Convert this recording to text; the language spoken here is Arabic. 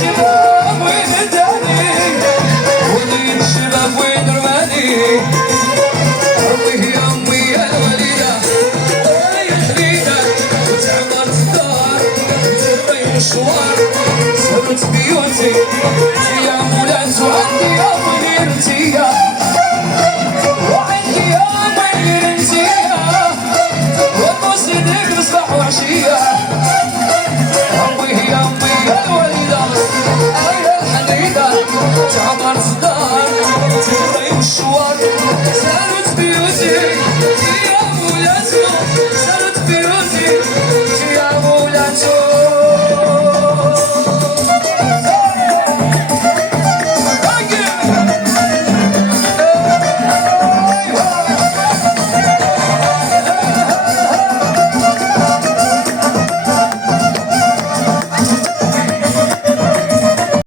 الشباب وين داني ولين الشباب وين رماني امي يا امي يا الوليده يا خليده وتعمرت الدار تبين الشوار صرت بيوتي يا مولات وعندي يا ضمير انتيا وعندي يا ضمير انتيا وتصدق مصباح وعشيه امي يا امي يا الوليده يا الحديده تعمرت